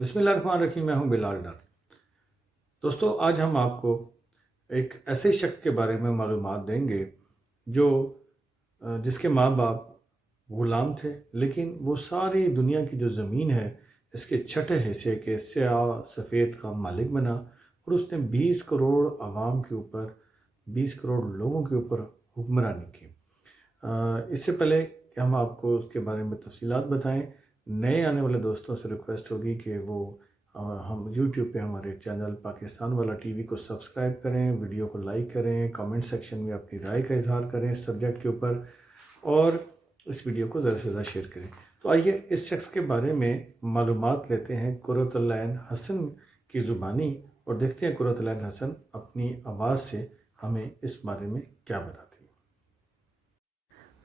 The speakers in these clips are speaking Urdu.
بسم اللہ الرحمن الرحیم، میں ہوں بلال ڈار۔ دوستو، آج ہم آپ کو ایک ایسے شخص کے بارے میں معلومات دیں گے جو جس کے ماں باپ غلام تھے، لیکن وہ ساری دنیا کی جو زمین ہے اس کے چھٹے حصے کے سیاہ سفید کا مالک بنا، اور اس نے 20 کروڑ عوام کے اوپر، 20 کروڑ لوگوں کے اوپر حکمرانی کی۔ اس سے پہلے کہ ہم آپ کو اس کے بارے میں تفصیلات بتائیں، نئے آنے والے دوستوں سے ریکویسٹ ہوگی کہ وہ ہم یوٹیوب پہ ہمارے چینل پاکستان والا ٹی وی کو سبسکرائب کریں، ویڈیو کو لائک کریں، کامنٹ سیکشن میں اپنی رائے کا اظہار کریں اس سبجیکٹ کے اوپر، اور اس ویڈیو کو زیادہ سے زیادہ شیئر کریں۔ تو آئیے اس شخص کے بارے میں معلومات لیتے ہیں قرۃ العین حسن کی زبانی، اور دیکھتے ہیں قرۃ العین حسن اپنی آواز سے ہمیں اس بارے میں کیا بتاتی ہے۔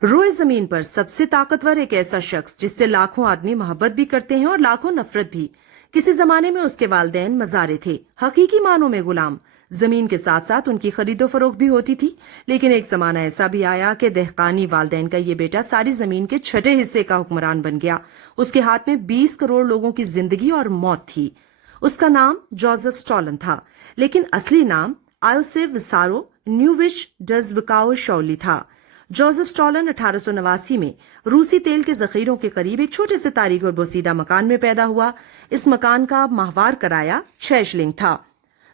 روئے زمین پر سب سے طاقتور ایک ایسا شخص جس سے لاکھوں آدمی محبت بھی کرتے ہیں اور لاکھوں نفرت بھی۔ کسی زمانے میں اس کے والدین مزارے تھے، حقیقی معنوں میں غلام۔ زمین کے ساتھ ساتھ ان کی خرید و فروخت بھی ہوتی تھی، لیکن ایک زمانہ ایسا بھی آیا کہ دہقانی والدین کا یہ بیٹا ساری زمین کے چھٹے حصے کا حکمران بن گیا۔ اس کے ہاتھ میں 20 کروڑ لوگوں کی زندگی اور موت تھی۔ اس کا نام جوزف سٹالن تھا، لیکن اصلی نام آیوسیف وسارو نیووچ ڈزبکاؤ شاولی تھا۔ جوزف سٹالن 1889 میں روسی تیل کے ذخیروں کے قریب ایک چھوٹے سے تاریک اور بوسیدہ مکان میں پیدا ہوا۔ اس مکان کا ماہوار کرایہ 6 شلنگ تھا۔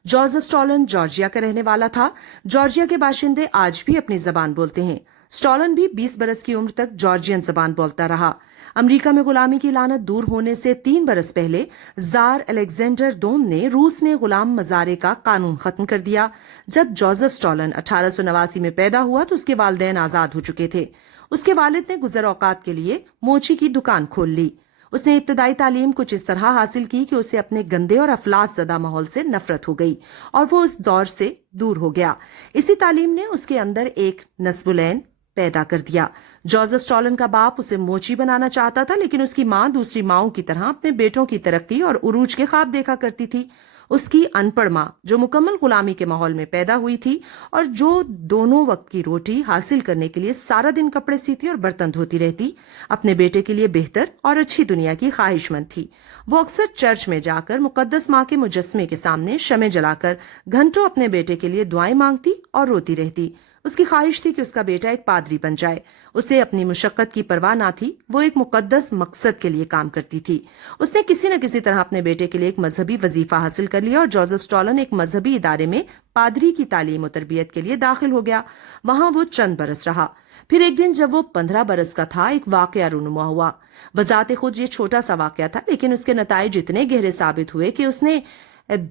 جوزف سٹالن جارجیا کا رہنے والا تھا۔ جارجیا کے باشندے آج بھی اپنی زبان بولتے ہیں۔ سٹالن بھی 20 برس کی عمر تک جارجین زبان بولتا رہا۔ امریکہ میں غلامی کی لعنت دور ہونے سے 3 برس پہلے زار الیگزینڈر دوم نے روس میں غلام مزارے کا قانون ختم کر دیا۔ جب جوزف سٹالن 1889 میں پیدا ہوا تو اس کے والدین آزاد ہو چکے تھے۔ اس کے والد نے گزر اوقات کے لیے موچی کی دکان کھول لی۔ اس نے ابتدائی تعلیم کچھ اس طرح حاصل کی کہ اسے اپنے گندے اور افلاس زدہ ماحول سے نفرت ہو گئی اور وہ اس دور سے دور ہو گیا۔ اسی تعلیم نے اس کے اندر ایک نصب العین پیدا کر دیا۔ جوزف سٹالن کا باپ اسے موچی بنانا چاہتا تھا، لیکن اس کی ماں دوسری ماؤں کی طرح اپنے بیٹوں کی ترقی اور عروج کے خواب دیکھا کرتی تھی۔ اس کی ان پڑھ ماں جو مکمل غلامی کے ماحول میں پیدا ہوئی تھی اور جو دونوں وقت کی روٹی حاصل کرنے کے لیے سارا دن کپڑے سیتی اور برتن دھوتی رہتی، اپنے بیٹے کے لیے بہتر اور اچھی دنیا کی خواہش مند تھی۔ وہ اکثر چرچ میں جا کر مقدس ماں کے مجسمے کے سامنے شمع جلا کر گھنٹوں اپنے بیٹے کے لیے دعائیں مانگتی اور روتی رہتی۔ اس کی خواہش تھی کہ اس کا بیٹا ایک پادری بن جائے۔ اسے اپنی مشقت کی پرواہ نہ تھی، وہ ایک مقدس مقصد کے لیے کام کرتی تھی۔ اس نے کسی نہ کسی طرح اپنے بیٹے کے لیے ایک مذہبی وظیفہ حاصل کر لیا اور جوزف سٹالن ایک مذہبی ادارے میں پادری کی تعلیم و تربیت کے لیے داخل ہو گیا۔ وہاں وہ چند برس رہا۔ پھر ایک دن جب وہ 15 برس کا تھا، ایک واقعہ رونما ہوا۔ بذات خود یہ چھوٹا سا واقعہ تھا، لیکن اس کے نتائج اتنے گہرے ثابت ہوئے کہ اس نے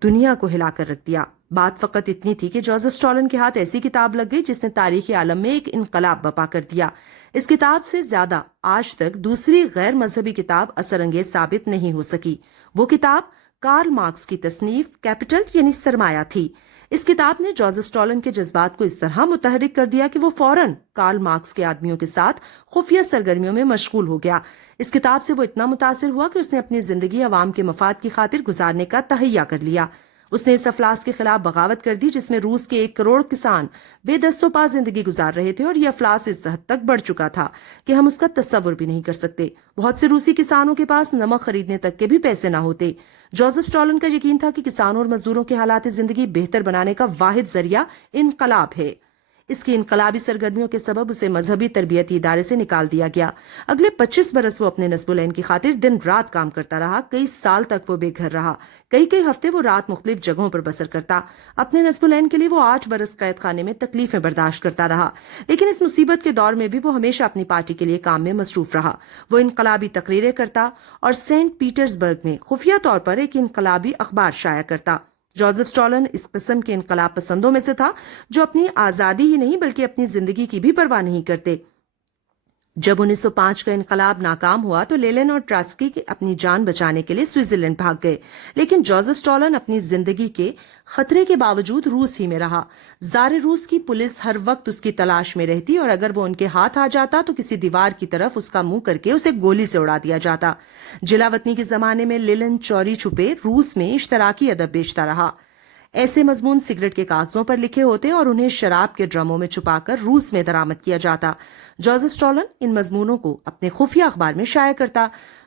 دنیا کو ہلا کر رکھ دیا۔ بات فقط اتنی تھی کہ جوزف سٹالن کے ہاتھ ایسی کتاب لگ گئی جس نے تاریخی عالم میں ایک انقلاب برپا کر دیا۔ اس کتاب سے زیادہ آج تک دوسری غیر مذہبی کتاب اثر انگیز ثابت نہیں ہو سکی۔ وہ کتاب کارل مارکس کی تصنیف کیپٹل یعنی سرمایہ تھی۔ اس کتاب نے جوزف سٹالن کے جذبات کو اس طرح متحرک کر دیا کہ وہ فوراً کارل مارکس کے آدمیوں کے ساتھ خفیہ سرگرمیوں میں مشغول ہو گیا۔ اس کتاب سے وہ اتنا متاثر ہوا کہ اس نے اپنی زندگی عوام کے مفاد کی خاطر گزارنے کا تہیہ کر لیا۔ اس نے اس افلاس کے خلاف بغاوت کر دی جس میں روس کے 1 کروڑ کسان بے دست و پا زندگی گزار رہے تھے، اور یہ افلاس اس حد تک بڑھ چکا تھا کہ ہم اس کا تصور بھی نہیں کر سکتے۔ بہت سے روسی کسانوں کے پاس نمک خریدنے تک کے بھی پیسے نہ ہوتے۔ جوزف سٹالن کا یقین تھا کہ کسانوں اور مزدوروں کے حالات زندگی بہتر بنانے کا واحد ذریعہ انقلاب ہے۔ اس کی انقلابی سرگرمیوں کے سبب اسے مذہبی تربیتی ادارے سے نکال دیا گیا۔ اگلے 25 برس وہ اپنے نصب العین کی خاطر دن رات کام کرتا رہا۔ کئی سال تک وہ بے گھر رہا۔ کئی ہفتے وہ رات مختلف جگہوں پر بسر کرتا۔ اپنے نصب العین کے لیے وہ 8 برس قید خانے میں تکلیفیں برداشت کرتا رہا، لیکن اس مصیبت کے دور میں بھی وہ ہمیشہ اپنی پارٹی کے لیے کام میں مصروف رہا۔ وہ انقلابی تقریریں کرتا اور سینٹ پیٹرز برگ میں خفیہ طور پر ایک انقلابی اخبار شائع کرتا۔ جوزف سٹالن اس قسم کے انقلاب پسندوں میں سے تھا جو اپنی آزادی ہی نہیں بلکہ اپنی زندگی کی بھی پرواہ نہیں کرتے۔ جب 1905 کا انقلاب ناکام ہوا تو لینن اور ٹراتسکی اپنی جان بچانے کے لیے سوئٹزرلینڈ بھاگ گئے، لیکن جوزف سٹالن اپنی زندگی کے خطرے کے باوجود روس ہی میں رہا۔ زار روس کی پولیس ہر وقت اس کی تلاش میں رہتی اور اگر وہ ان کے ہاتھ آ جاتا تو کسی دیوار کی طرف اس کا منہ کر کے اسے گولی سے اڑا دیا جاتا۔ جلا وطنی کے زمانے میں لینن چوری چھپے روس میں اشتراکی ادب بیچتا رہا۔ ایسے مضمون سگریٹ کے کاغذوں پر لکھے ہوتے اور انہیں شراب کے ڈرموں میں چھپا کر روس میں درآمد کیا جاتا۔ جوزف سٹالن ان مضمونوں کو اپنے خفیہ اخبار میں شائع کرتا۔